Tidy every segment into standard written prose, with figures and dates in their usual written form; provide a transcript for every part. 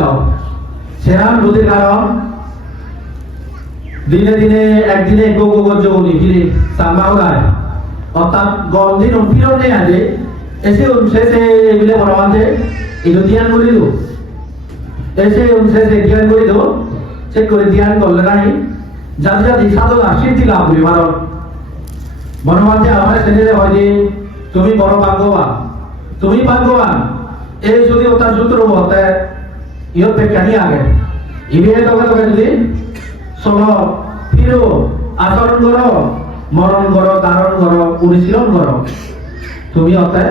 গেল সেরাম নদীর কারণ দিনে দিনে একদিনে গোগজগনি ফিরে সামাউরায় অর্থাৎ গন্ধির ফিরনে আছে এসে শেষে মিলে বড়মাতে এগুলো ধ্যান করে দিল এসে শেষে ধ্যান করে দিল সে করে ধ্যান করলে নাই যাতে যাতে সাধনা সিদ্ধি লাভ করি ভারত বড়মাতে আমার ছেলে হয় যে তুমি বড় ভাগ্যবান তুমি ভাগ্যবান এই যদি ওটার সূত্র হতে ইহত পেক্ষানি আগে ইবিয়ে তোকে তোকে যদি চলো ফিরো আচরণ করো মরণ করো ধারণ করো পরিশীলন করো তুমি অতে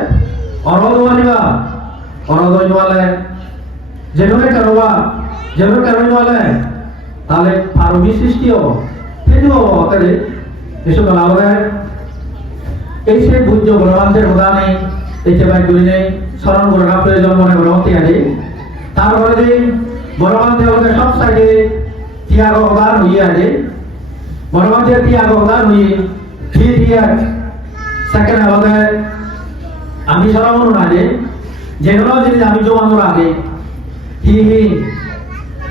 অরদমানিবা অরদমালে যেভাবে কারোবা যেভাবে কারোবালে তাহলে পারমি সৃষ্টি হবো ফেরব অতে এসব লাভে এই সে বুঝ বলবানদের হোদা নেই এই যে ভাই করি নেই স্মরণ করে না প্রয়োজন মনে করে হতে আছে তারপরে যে বলবানদের আমাদের সব সাইডে ত্যাগ অবদান হয়ে আছে বলবানদের ত্যাগ অবদান হয়ে ঠিক সেকেন্ড আমাদের আমি স্মরণ না যে যেগুলো জিনিস আমি জমানোর আগে হি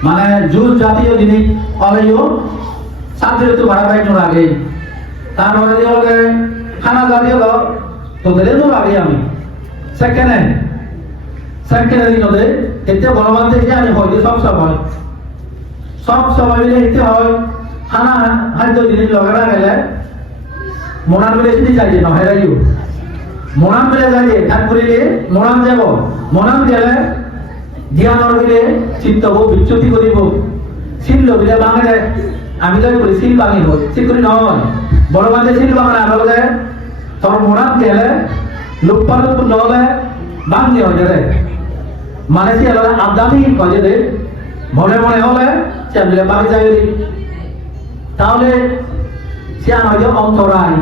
মানে জুস জাতীয় জিনিস অলাইও শান্তির তো ভাড়া পাইনোর আগে তারপরে যে হলে খানা জাতীয় তো দিলে তো আগে আমি সেকেন্ড দিনতে এতে বলবান থেকে আমি হয়তো সব সময় মিলে এতে হয় খানা খাদ্য জিনিস লগেরা গেলে মনান মিলে এসে যাইছে নহয় রাইও মনান মিলে যাইছে ঠাক করিলে মনান যাব মনান গেলে ধ্যানর মিলে চিত্তব বিচ্যুতি করিব শিল বিলে ভাঙে আমি তো করি শিল ভাঙিব ঠিক করি নয় বড় বান্ধে শিল ভাঙা আগে তোর মনান গেলে লোকপালক নহলে ভাঙি হয়ে যাবে মানে সে আবদামি কয়ে দে মনে মনে হলে সে মিলে ভাঙে যাবে তাহলে সে হয় অন্তরায়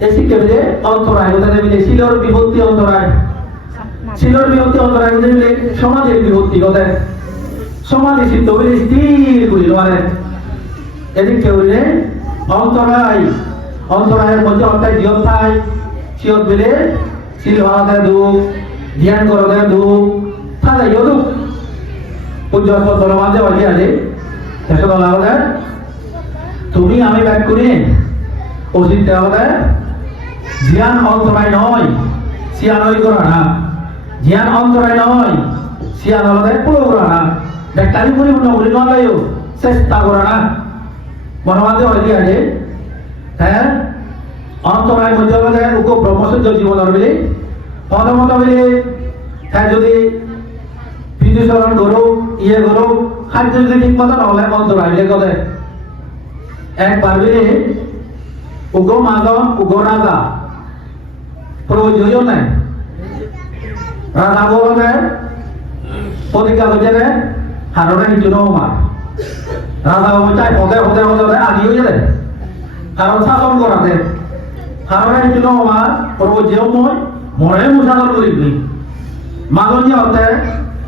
এই শিক্ষা মিলে অন্তরায় ওদের মিলে শিলর বিভক্তি অন্তরায় শিলর বিভক্তি অন্তরায় ওদের মিলে সমাজের বিভক্তি ওদের সমাজে সিদ্ধ হইলে স্থির করিল মানে এদিকে হইলে অন্তরায়ের মধ্যে অর্থাৎ জিয়ত থাই সিয়ত মিলে শিল ভাঙাতে দুঃখ ধ্যান করতে দুঃখ থাকে দুঃখ পূজ্য মাঝে বাজি আছে শেষ বলা হবে তুমি আমি ব্যাগ করি অচিন্তা হবে জ্ঞান অন্তরায় নয় সিয়ানই করা না জ্ঞান অন্তরায় নয় সিয়ান হলে পুরো করা না ডাক্তারি পরিপূর্ণ করি নলাইও চেষ্টা করা না বনমাতে হয়ে আছে হ্যাঁ অন্তরায় মধ্যে হবে উপ ব্রহ্মচর্য জীবনের মিলে প্রথমত মিলে হ্যাঁ যদি বিদ্যুচরণ করো ইয়ে করো খাদ্য যদি ঠিক মতো নহলে অন্তরায় মিলে গলে একবার মিলে উগ্র মাজন উগ্র রাজা প্রয়োজন নাই রাজা বলতে প্রতিজ্ঞা করছে হারণে কিন্তু নহমা রাজা চাই পদে পদে পদে আদি হয়ে যাবে কারণ শাসন করাতে হারণে কিন্তু নহমা প্রয়োজন নয় মনে মুসাদন করিবি মাজন যে হতে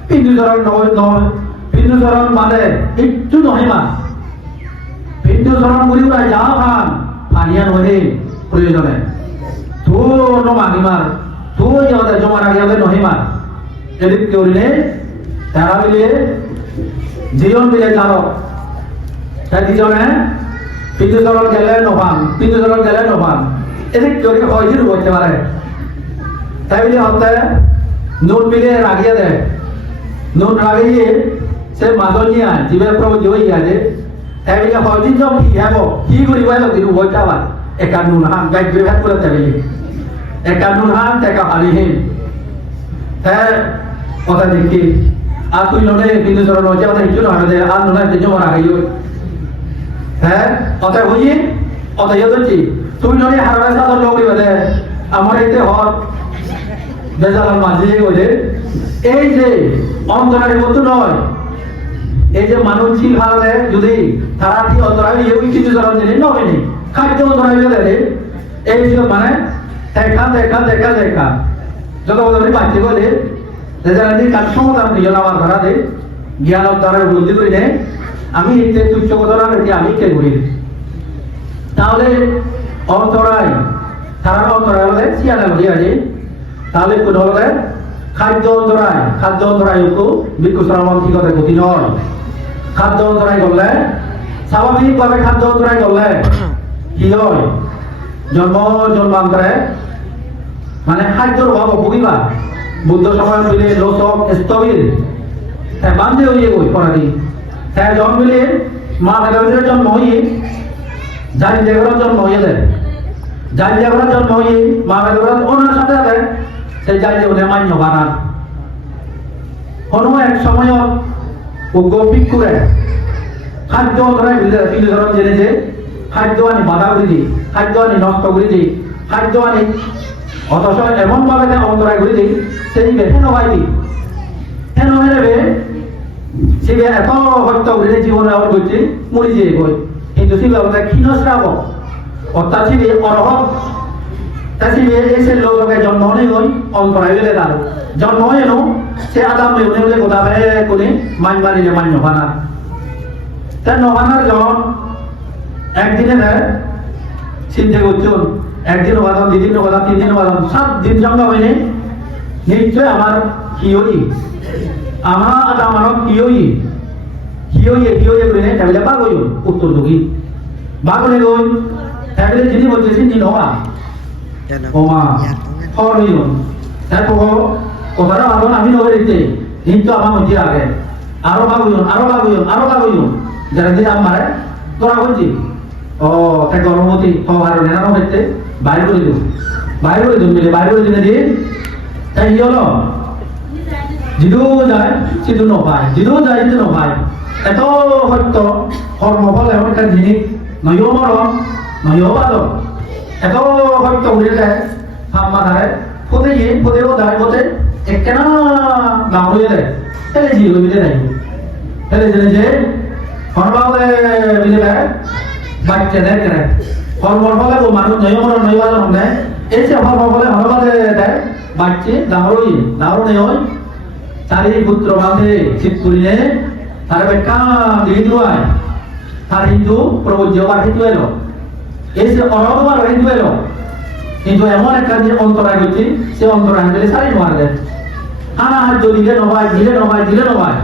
বিন্দুচরণ নয় বিন্দুচরণ মানে একটু নহিমা বিন্দুচরণ করিব যা খান পানিয়ান হয়ে প্রয়োজনে তো মাগিমার তো যাতে জমার আগে আমাদের নহিমার এদিক করিলে তারা মিলে জীবন মিলে কারো তাই দুজনে বিন্দুচরণ গেলে নভান এদিক করে হয়তো করতে পারে তাই মিলে হতে নুন মিলে রাগিয়ে দেয় নুন রাগিয়ে সে মাজনিয়া জীবের প্রভু জয়ী আছে তাই মিলে হয়তো যখন কি হব কি করিব কিন্তু হইতে পার একা নুন হান গাইড বিভাগ করে দেবে একা নুন হান একা হারিহীন হ্যাঁ কথা দেখি আর তুই নলে বিন্দুচরণ হচ্ছে কথা কিছু নয় যে আর নয় যে জমা রাখাই হ্যাঁ কথা বুঝি কথা ইয়ে ধরছি তুই নলে হারাবে সাদর লোক দে আমার এতে হর বেজালার মাঝে হইলে এই যে অন্তরায় মতো নয় এই যে মানুষ ছিল হারালে যদি তারা কি অন্তরায় ইয়ে বিন্দুচরণ জিনিস নয় নি খাদ্য অন্তরায় দেয় এই মানে দেখা যত বলি বাচ্চা বলে যারা কাজ সমাধান নিজন আমার ধরা দে জ্ঞান দ্বারা উপলব্ধি করি নেয় আমি এতে তুচ্ছ ঘটনা রেখে আমি কে করি তাহলে অন্তরায় তারা অন্তরায় হলে সিয়ানা নদী আছে তাহলে কোন হলে খাদ্য অন্তরায় একটু বিক্ষুশ্রাবণ ঠিক কথা গতি নয় খাদ্য অন্তরায় করলে স্বাভাবিকভাবে খাদ্য অন্তরায় করলে কি হয় জন্মান্তরে মানে খাদ্যর অভাব ভুগিবা বুদ্ধ সময় মিলে লোসক স্থবির হ্যাঁ বান্ধে হইয়ে গই পরাধীন হ্যাঁ জন্ম মিলে মা ভেদাভেদের জন্ম হইয়ে জানি দেবরার জন্ম হইয়ে দেয় জানি দেবরার জন্ম হইয়ে মা ভেদাভেদ ওনার সাথে সাথে সেই জানি দেবনে মান্য বানান কোনো এক সময় ও গৌপিক করে খাদ্য অন্তরায় কিন্তু ধরন জেনেছে খাদ্য আনি বাধা করে দিই খাদ্য আনি নষ্ট করে দিই খাদ্য আনি অথচ এমনভাবে অন্তরায় করে দিই সেই বেশি নবাই দিই হেন হেরে সে এত হত্যা করে জীবনে আবার করছে মরি যেয়ে গই কিন্তু সে ব্যবস্থা ক্ষীণশ্রাব অর্থাৎ সে অরহব তা সে এসে লোকে জন্ম নেই গই অন্তরায় গেলে তার জন্ম হয়ে নো সে আদাম মেউনে বলে গোটা বেড়ে করে মাইন মারিলে মান্য বানা তার নবানার যখন একদিনে দেয় চিন্তা করছুন একদিন বাদাম দুদিন বাদাম 3 দিন বাদাম 7 দিন সম্ভব হয়নি নিশ্চয় আমার কি হই আমার আমার কি হই করে তাহলে বাঘ হই উত্তর দুঃখী বাঘ হলে গই তাহলে যিনি বলছেন যিনি হওয়া ও মা খবর হইল তারপর কথাটা ভাবুন আমি নয় দিতে কিন্তু আমার মধ্যে আগে আরো বাঘ হইল যারা দিন আমার তোরা বলছি ও তাই গর্ভবতী হওয়ার নেনানো হচ্ছে বাইরে করে দিন মিলে বাইরে করে দিনে দিয়ে তাই কি হলো জিদু যায় সিধু নপায় এত সত্য কর্মফল এমন একটা জিনিস নয়ও মরম নয়ও বাদক এত সত্য উড়ে যায় হাম্মা ধারে ফোদেও দায় বোতে একখানা গাঁৱলীয়ে দেয় তাহলে জিরো মিলে দেয় তাহলে জেনে যে হরবাবলে মিলে দেয় বাচ্চা দেয় কেন হরমর ফলে ও মানুষ নয় মরম নয় বাদক দেয় এসে হরমর ফলে হরবালে দেয় বাচ্চে দাঁড়ো হয় তার এই পুত্র বাঁধে শীত করিলে তার ব্যাখ্যা হিন্দু হয় তার হিন্দু প্রবজ্য বা হিন্দু এলো এসে অরবার হিন্দু এলো কিন্তু এমন একটা যে অন্তরায় করছি সে অন্তরায় দিলে সারি মারা দেয় হানা হাত দিলে নবাই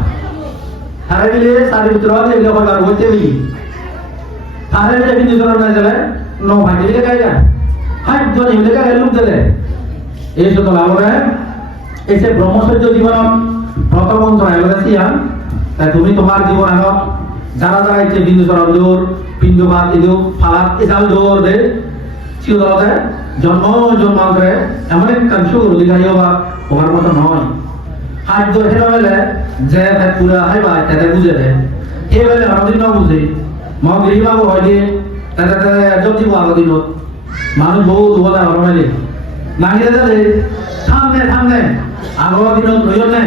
তারা মিলে সারি পুত্র বাঁধে এগুলো করবার বলতে হই তাহলে হিন্দু ধরনের না চলে নবাই দিলে গাইগা হাত জন এগুলো গায়ে লুক দিলে এই শত লাভ এসে ব্রহ্মচর্য জীবন প্রথম অন্তরায় সিয়ান তাই তুমি তোমার জীবন আনো যারা ইচ্ছে বিন্দু চরণ দূর বিন্দু ভাত ইদু ফালাত এজাল দৌর দে চিরদে জন্মান্তরে এমন একটা সুর লিখাইও বা হওয়ার মতো নয় খাদ্য হেরা হলে যে পুরা হয় বা তাদের বুঝে দেয় এই বেলে হরদিন ন বুঝে গৃহবাবু হয় দিয়ে তাদের একজন দিব আগত দিনত মানুষ বহু দুবলা হরমাইলে নাগিয়ে দে থামনে আগৰ দিনত ৰৈয়ত নাই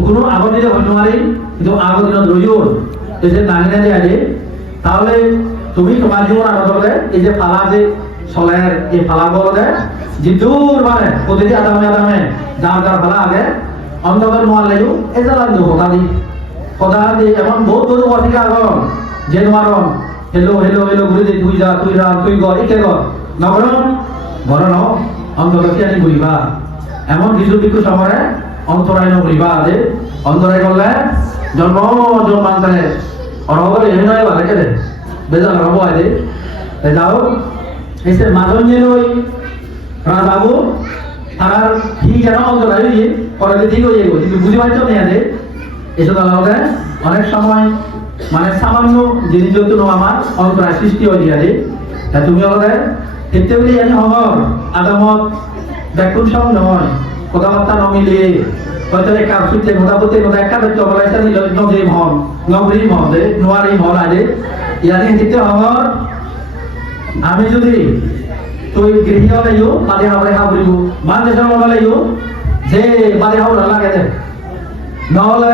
কোনো আগৰ দিনে হইতে পারি কিন্তু আগৰ দিনত রইয়র এসে নাগিনা যে আগে তাহলে তুমি তোমার জীবন আনন্দে এই যে ফালা যে চলের এই ফালা বলতে জিদুর মানে প্রতিটি আদামে যার ফালা আগে অন্ধকার নোয়ার লাগু এই যে লাগ কথা দি এমন বহুত অধিকার গর যে নোয়ারম হেলো ঘুরে দি তুই যা তুই গর ইকে গর নগরম বড় ন অন্ধকার কি আনি ঘুরিবা এমন কিছু সময় অন্তরায় নকরিবা আদে অন্তরায় করলে জন্মান্তরে অরহলে এই নয় বা রেখে দে বেজাল রব আদে যাও এসে মাজন যে ওই রাজাবু তার কি যেন অন্তরায় হইয়ে পরে ঠিক হয়ে গেল কিন্তু বুঝে পারছো না আদে এসে তাহলে অনেক সময় মানে সামান্য জিনিস যত আমার অন্তরায় সৃষ্টি হয়ে যায় তা তুমি হলে দেখতে পেলে জানি হবর আদামত দেখুন সব নয় কথাবার্তা নমিলে হয়তো একা সুইতে কথা বলতে কথা একটা ব্যক্তি অবলাইসা দিল নদী মহল নগরী মহল নোয়ারি মহল আদে ইয়ানি দিতে হবর আমি যদি তুই গৃহী হলেও বাদে হাওড়ে হা বলিব মান দেশের হলেও যে বাদে হাওড়া লাগে দে নহলে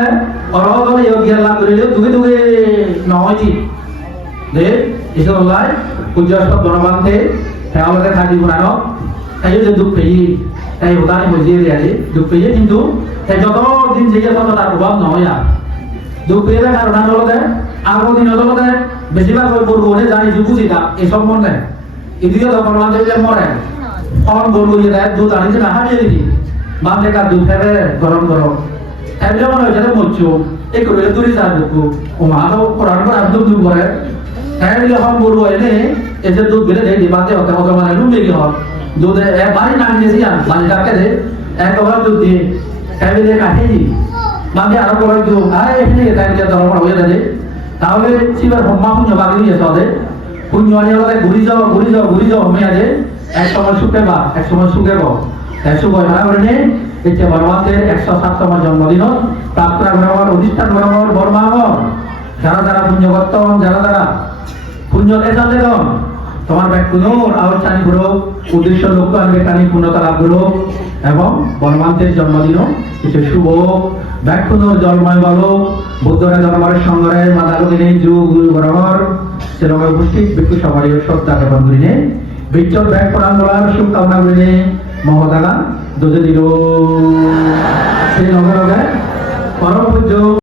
অরহলে জ্ঞান লাভ করিলেও দুগে নহয়টি দে এসে ওলাই পূজ্যস্ত বনবান্তে সেওয়ালতে থাকি পুরানো তাই যে দুঃখ পেয়ে তাই উদানি বুঝিয়ে দিয়ে দুঃখ পেয়ে কিন্তু যতদিন জেগে তত তার প্রভাব নহয় আর দুঃখ পেয়ে কারণ হলে আগর দিন হলে বেশিরভাগ বলবো জানি বুঝি না এই সম্বন্ধে এদিকে তখন মরে ফল বলবো যে দুধ আনিছে না হারিয়ে দিবি বাদে কা দুধ ফেলে গরম গরম এমনি মনে হয়েছে মরছু এই করে দূরে যা বুকু ও মা তো কোরআন করে আব্দুল দুধ করে এমনি হন বড় এনে এসে দুধ বেড়ে দেয় বাদে হতে হতে মানে লুমে গিয়ে হন দুধে বাড়ি না গেছি আর বাড়ি ডাকে দে এক ওভার দুধ দিয়ে এমনি কাটে দি বাদে আরো করে দুধ আরে এখানে তাই দিয়ে দরবার হয়ে যায় তাহলে শিবের হোম্মা পুণ্য বাকি নিয়ে চলে পুণ্য আনিয়ে বলে ঘুরি যাও আমি আজ এক সময় সুখে বা এক সময় সুখে গো শুভ করে এতে বর্মাদের 107তম জন্মদিন প্রাপ্তরা বরাবর অধিষ্ঠান বরাবর বর্মাবর যারা যারা পুণ্য করতম যারা পুণ্য লেখান দেখম তোমার ব্যাকুনোর আলোচনা করো উদ্দেশ্য লক্ষ্য আনবে কানি পূর্ণতা লাভ করো এবং বর্মান্তের জন্মদিনও কিছু শুভ ব্যাকুনোর জন্ময় বলো বুদ্ধরা দরবারের সঙ্গে মাদালদিনে যুগ বরাবর সেরকম উপস্থিত ব্যক্তি সবারই শ্রদ্ধা জ্ঞাপন করিনে বিচ্ছর ব্যাগ প্রদান করার শুভকামনা করিনে মহদাগা দুজে দিল সেই নগর পরম পূজ্য